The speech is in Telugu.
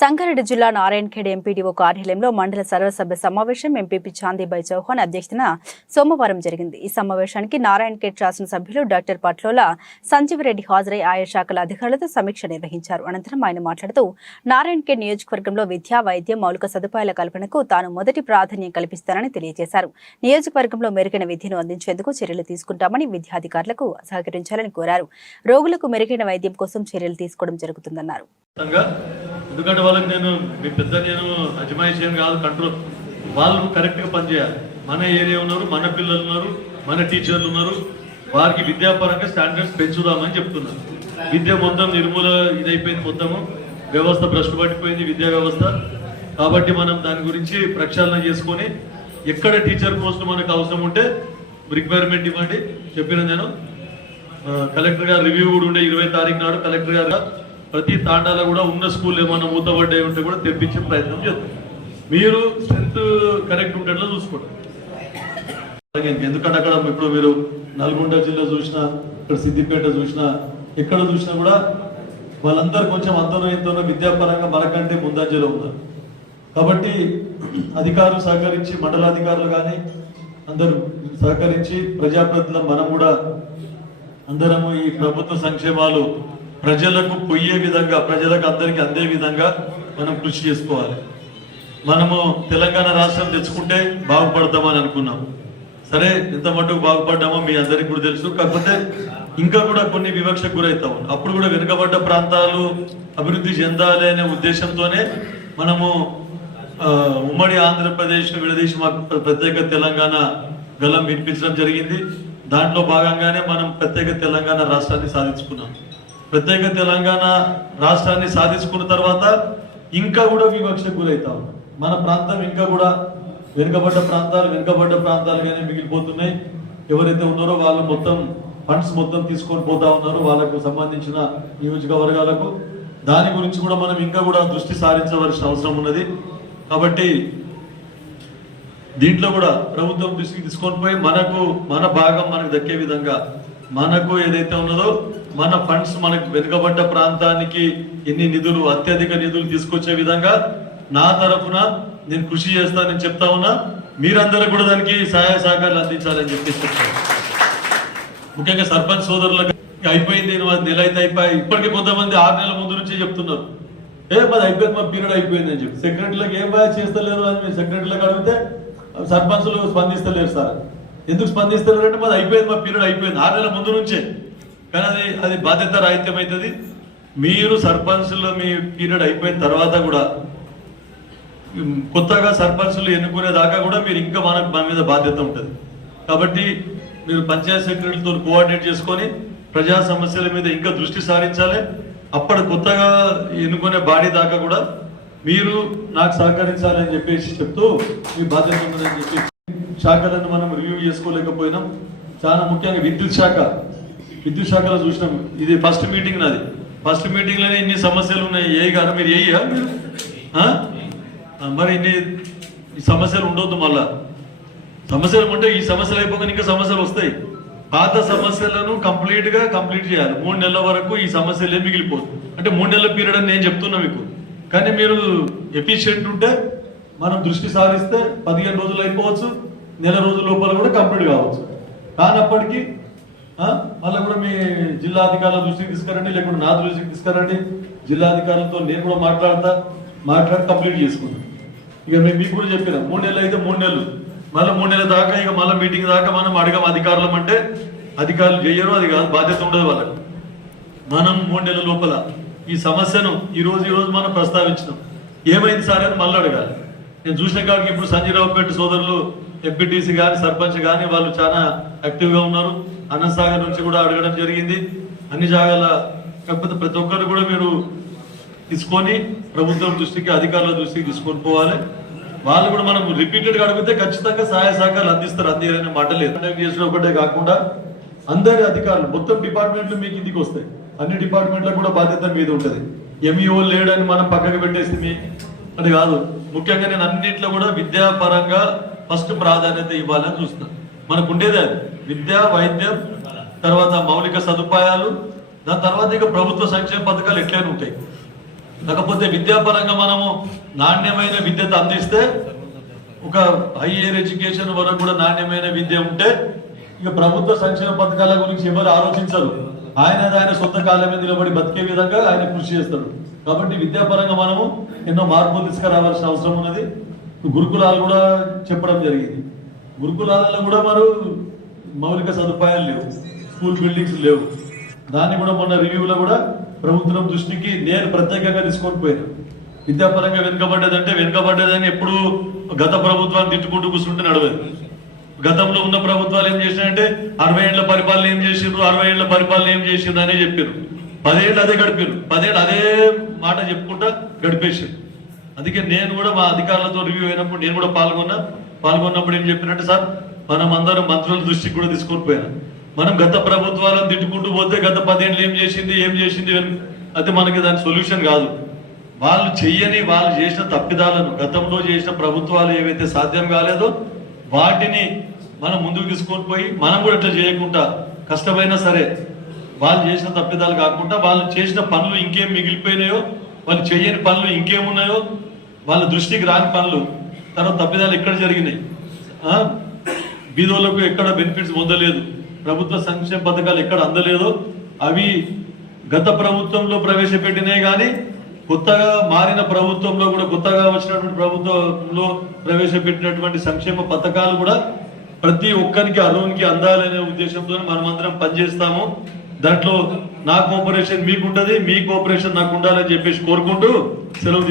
సంగారెడ్డి జిల్లా నారాయణఖేడ్ ఎంపీడీఓ కార్యాలయంలో మండల సర్వసభ్య సమావేశం ఎంపీపీ చాందీబాయి చౌహాన్ అధ్యక్షతన సోమవారం జరిగింది. ఈ సమావేశానికి నారాయణఖేడ్ శాసనసభ్యులు డాక్టర్ పట్లోల సంజీవరెడ్డి హాజరై ఆయా శాఖల అధికారులతో సమీక్ష నిర్వహించారు. అనంతరం ఆయన మాట్లాడుతూ నారాయణఖేడ్ నియోజకవర్గంలో విద్యా వైద్యం మౌలిక సదుపాయాల కల్పనకు తాను మొదటి ప్రాధాన్యం కల్పిస్తానని తెలియజేశారు. నియోజకవర్గంలో మెరుగైన విద్యను అందించేందుకు చర్యలు తీసుకుంటామని విద్యాధికారులకు సహకరించాలని కోరారు. రోగులకు మెరుగైన వైద్యం కోసం చర్యలు తీసుకోవడం జరుగుతుందన్నారు. ఎందుకంటే వాళ్ళకి నేను మీ పెద్ద నేను అజమాయిషి కాదు కంట్రోల్ వాళ్ళు కరెక్ట్గా పనిచేయాలి. మన ఏరియా ఉన్నారు మన పిల్లలు ఉన్నారు మన టీచర్లు ఉన్నారు. వారికి విద్యాపరంగా స్టాండర్డ్స్ పెంచుదామని చెప్తున్నారు విద్య మొత్తం నిర్మూల ఇదైపోయింది మొత్తము. వ్యవస్థ భ్రష్టు పట్టిపోయింది విద్యా వ్యవస్థ. కాబట్టి మనం దాని గురించి ప్రక్షాళన చేసుకొని ఎక్కడ టీచర్ పోస్ట్ మనకు అవసరం ఉంటే రిక్వైర్మెంట్ ఇవ్వండి. చెప్పిన నేను కలెక్టర్ గారు రివ్యూ కూడా ఉండే ఇరవై తారీఖు నాడు కలెక్టర్ గారు ప్రతి తాండాలో కూడా ఉన్న స్కూల్ ఏమైనా మూతపడ్డాయి ఉంటే కూడా తెప్పించే ప్రయత్నం చేద్దాం. మీరు స్ట్రెంత్ కరెక్ట్ ఉండేట్లా చూసుకోండి. అలాగే ఎందుకంటే అక్కడ ఇప్పుడు మీరు నల్గొండ జిల్లా చూసినా ఇక్కడ సిద్దిపేట చూసినా ఎక్కడ చూసినా కూడా వాళ్ళందరూ కొంచెం అందరూ విద్యాపరంగా మనకంటే ముందంజలో ఉన్నారు. కాబట్టి అధికారులు సహకరించి మండలాధికారులు కానీ అందరూ సహకరించి ప్రజాప్రతినిధులు మనం కూడా అందరము ఈ ప్రభుత్వ సంక్షేమాలు ప్రజలకు పొయ్యే విధంగా ప్రజలకు అందరికి అందే విధంగా మనం కృషి చేసుకోవాలి. మనము తెలంగాణ రాష్ట్రం తెచ్చుకుంటే బాగుపడతామని అనుకున్నాం. సరే ఎంత మటుకు బాగుపడ్డామో మీ అందరికి కూడా తెలుసు. కాకపోతే ఇంకా కూడా కొన్ని వివక్షకు గురవుతాం. అప్పుడు కూడా వెనుకబడ్డ ప్రాంతాలు అభివృద్ధి చెందాలి అనే ఉద్దేశంతోనే మనము ఉమ్మడి ఆంధ్రప్రదేశ్ విడదీసి మాకు ప్రత్యేక తెలంగాణ గలం వినిపించడం జరిగింది. దాంట్లో భాగంగానే మనం ప్రత్యేక తెలంగాణ రాష్ట్రాన్ని సాధించుకున్నాం. ప్రత్యేక తెలంగాణ రాష్ట్రాన్ని సాధించుకున్న తర్వాత ఇంకా కూడా వివక్షకు గురవుతాం. మన ప్రాంతం ఇంకా కూడా వెనుకబడ్డ ప్రాంతాలు వెనుకబడ్డ ప్రాంతాలుగానే మిగిలిపోతున్నాయి. ఎవరైతే ఉన్నారో వాళ్ళు మొత్తం ఫండ్స్ మొత్తం తీసుకొని పోతా ఉన్నారు వాళ్ళకు సంబంధించిన నియోజకవర్గాలకు. దాని గురించి కూడా మనం ఇంకా కూడా దృష్టి సారించవలసిన అవసరం ఉన్నది. కాబట్టి దీంట్లో కూడా ప్రభుత్వం దృష్టికి తీసుకొని పోయి మనకు మన భాగం మనకు దక్కే విధంగా మనకు ఏదైతే ఉన్నదో మన ఫండ్స్ మనకు వెనుకబడ్డ ప్రాంతానికి ఎన్ని నిధులు అత్యధిక నిధులు తీసుకొచ్చే విధంగా నా తరఫున నేను కృషి చేస్తానని చెప్తా ఉన్నా. మీరందరూ కూడా దానికి సహాయ సహకారాలు అందించాలని చెప్పి చెప్తాను. ముఖ్యంగా సర్పంచ్ సోదరులకు అయిపోయింది నెల అయితే అయిపోయి ఇప్పటికీ కొంతమంది ఆరు నెలల ముందు నుంచే చెప్తున్నారు. ఏ మాది అయిపోయింది మా పీరియడ్ అయిపోయింది అని చెప్పి. సెక్రటరీలకు ఏం బాగా చేస్తలేరు అని మీరు సెక్రటరీలకు అడిగితే సర్పంచులు స్పందిస్తలేరు సార్. ఎందుకు స్పందిస్తలేరు అంటే మాది అయిపోయింది మా పీరియడ్ అయిపోయింది. ఆరు నెలల ముందు నుంచే. కానీ అది అది బాధ్యత రాహిత్యం అవుతుంది మీరు సర్పంచులు మీ పీరియడ్ అయిపోయిన తర్వాత కూడా కొత్తగా సర్పంచ్లు ఎన్నుకునే దాకా కూడా మీరు ఇంకా మనకు మన మీద బాధ్యత ఉంటుంది. కాబట్టి మీరు పంచాయత్ సెక్రటరీతో కోఆర్డినేట్ చేసుకొని ప్రజా సమస్యల మీద ఇంకా దృష్టి సారించాలి. అప్పటి కొత్తగా ఎన్నుకునే బాడీ దాకా కూడా మీరు నాకు సహకరించాలని చెప్పేసి చెప్తూ మీ బాధ్యత ఉందని చెప్పి శాఖలను మనం రివ్యూ చేసుకోలేకపోయినాం. చాలా ముఖ్యంగా విద్యుత్ శాఖ విద్యుత్ శాఖలో చూసినాం. ఇది ఫస్ట్ మీటింగ్ నాది. ఫస్ట్ మీటింగ్లోనే ఇన్ని సమస్యలు ఉన్నాయి. ఏ కాదు మీరు ఏయ్యా మీరు మరి ఇన్ని ఈ సమస్యలు ఉండొద్దు మళ్ళా. సమస్యలు ఉంటే ఈ సమస్యలు అయిపోక ఇంకా సమస్యలు వస్తాయి. పాత సమస్యలను కంప్లీట్గా కంప్లీట్ చేయాలి. మూడు నెలల వరకు ఈ సమస్యలే మిగిలిపోతుంది మిగిలిపోదు అంటే మూడు నెలల పీరియడ్ అని నేను చెప్తున్నా మీకు. కానీ మీరు ఎఫిషియెంట్ ఉంటే మనం దృష్టి సారిస్తే పదిహేను రోజులు అయిపోవచ్చు. నెల రోజుల లోపల కూడా కంప్లీట్ కావచ్చు. కానప్పటికీ మళ్ళీ కూడా మీ జిల్లా అధికారుల దృష్టికి తీసుకురండి లేకుంటే నా దృష్టికి తీసుకురండి. జిల్లా అధికారులతో నేను కూడా మాట్లాడతా మాట్లాడి కంప్లీట్ చేసుకుంటాం. ఇక మేము మీకు కూడా చెప్పిన మూడు నెలలు అయితే మూడు నెలలు. మళ్ళీ మూడు నెలల దాకా ఇక మళ్ళీ మీటింగ్ దాకా మనం అడగం అధికారులం అంటే అధికారులు చేయరు అది కాదు బాధ్యత ఉండదు వాళ్ళకి. మనం మూడు నెలల లోపల ఈ సమస్యను ఈరోజు ఈరోజు మనం ప్రస్తావించినాం. ఏమైంది సార్ అని మళ్ళీ అడగాలి. నేను చూసిన కాడికి ఇప్పుడు సంజయరావుపేట సోదరులు ఎంపీటీసీ కానీ సర్పంచ్ కానీ వాళ్ళు చాలా యాక్టివ్గా ఉన్నారు. అన్నసాగర్ నుంచి కూడా అడగడం జరిగింది. అన్ని జాగాల కాకపోతే ప్రతి ఒక్కరు కూడా మీరు తీసుకొని ప్రభుత్వం దృష్టికి అధికారుల దృష్టికి తీసుకొని పోవాలి. వాళ్ళు కూడా మనం రిపీటెడ్గా అడిగితే ఖచ్చితంగా సహాయ సహకారాలు అందిస్తారు. అందిరనే మాట లేదు. చేసిన ఒకటే కాకుండా అందరి అధికారులు మొత్తం డిపార్ట్మెంట్లు మీకు ఇంటికి వస్తాయి. అన్ని డిపార్ట్మెంట్లకు కూడా బాధ్యత మీద ఉంటుంది. ఎంఈఓ లేడని మనం పక్కకు పెట్టేస్తే అది కాదు. ముఖ్యంగా నేను అన్నింటిలో కూడా విద్యాపరంగా ఫస్ట్ ప్రాధాన్యత ఇవ్వాలని చూస్తాం. మనకు ఉండేదే అది. విద్య వైద్యం తర్వాత మౌలిక సదుపాయాలు దాని తర్వాత ఇక ప్రభుత్వ సంక్షేమ పథకాలు ఎట్లయినా ఉంటాయి. కాకపోతే విద్యాపరంగా మనము నాణ్యమైన విద్యను అందిస్తే ఒక హైయర్ ఎడ్యుకేషన్ వరకు కూడా నాణ్యమైన విద్య ఉంటే ఇక ప్రభుత్వ సంక్షేమ పథకాల గురించి ఎవరు ఆలోచించరు. ఆయన ఆయన సొంత కాలం మీద నిలబడి బతికే విధంగా ఆయన కృషి చేస్తారు. కాబట్టి విద్యాపరంగా మనము ఎన్నో మార్పులు తీసుకురావాల్సిన అవసరం ఉన్నది. గురుకులాలు కూడా చెప్పడం జరిగింది. గురుకులాలలో కూడా మరి మౌలిక సదుపాయాలు లేవు. స్కూల్ బిల్డింగ్స్ లేవు. దాన్ని కూడా మొన్న రివ్యూలో కూడా ప్రభుత్వం దృష్టికి నేను ప్రత్యేకంగా తీసుకొని పోయాను. విద్యాపరంగా వెనుకబడ్డదంటే వెనుకబడ్డదని ఎప్పుడు గత ప్రభుత్వాన్ని తిట్టుకుంటూ కూర్చుంటే నడవదు. గతంలో ఉన్న ప్రభుత్వాలు ఏం చేసినాయంటే అరవై ఏళ్ళ పరిపాలన ఏం చేసిండ్రు అరవై ఏళ్ళ పరిపాలన ఏం చేసిండ్రు అనే చెప్పారు పదేళ్ళు అదే గడిపారు పదేళ్ళు అదే మాట చెప్పుకుంటా గడిపేసారు అందుకే నేను కూడా మా అధికారులతో రివ్యూ అయినప్పుడు నేను కూడా పాల్గొన్నా పాల్గొన్నప్పుడు ఏం చెప్పినట్టు సార్ మనం అందరం మంత్రుల దృష్టికి కూడా తీసుకొని పోయినా. మనం గత ప్రభుత్వాలను తిట్టుకుంటూ పోతే గత పదేళ్ళు ఏం చేసింది ఏం చేసింది అని- అయితే మనకి దాని సొల్యూషన్ కాదు. వాళ్ళు చెయ్యని వాళ్ళు చేసిన తప్పిదాలను గతంలో చేసిన ప్రభుత్వాలు ఏవైతే సాధ్యం కాలేదో వాటిని మనం ముందుకు తీసుకొని పోయి మనం కూడా ఇట్లా చేయకుండా కష్టమైనా సరే వాళ్ళు చేసిన తప్పిదాలు కాకుండా వాళ్ళు చేసిన పనులు ఇంకేం మిగిలిపోయినాయో వాళ్ళు చేయని పనులు ఇంకేమున్నాయో వాళ్ళ దృష్టికి రాని పనులు. తర్వాత తప్పిదాలు ఎక్కడ జరిగినాయి? ఆ? బీదోళ్ళకు ఎక్కడ బెనిఫిట్స్ పొందలేదు? ప్రభుత్వ సంక్షేమ పథకాలు ఎక్కడ అందలేదో అవి గత ప్రభుత్వంలో ప్రవేశపెట్టినాయి కానీ కొత్తగా మారిన ప్రభుత్వంలో కూడా కొత్తగా వచ్చినటువంటి ప్రభుత్వంలో ప్రవేశపెట్టినటువంటి సంక్షేమ పథకాలు కూడా ప్రతి ఒక్కరికి అరువునికి అందాలనే ఉద్దేశంతో మనమందరం పనిచేస్తాము. దాంట్లో నా కోఆపరేషన్ మీకు ఉంటది మీ కోఆపరేషన్ నాకు ఉండాలని చెప్పేసి కోరుకుంటూ సెలవు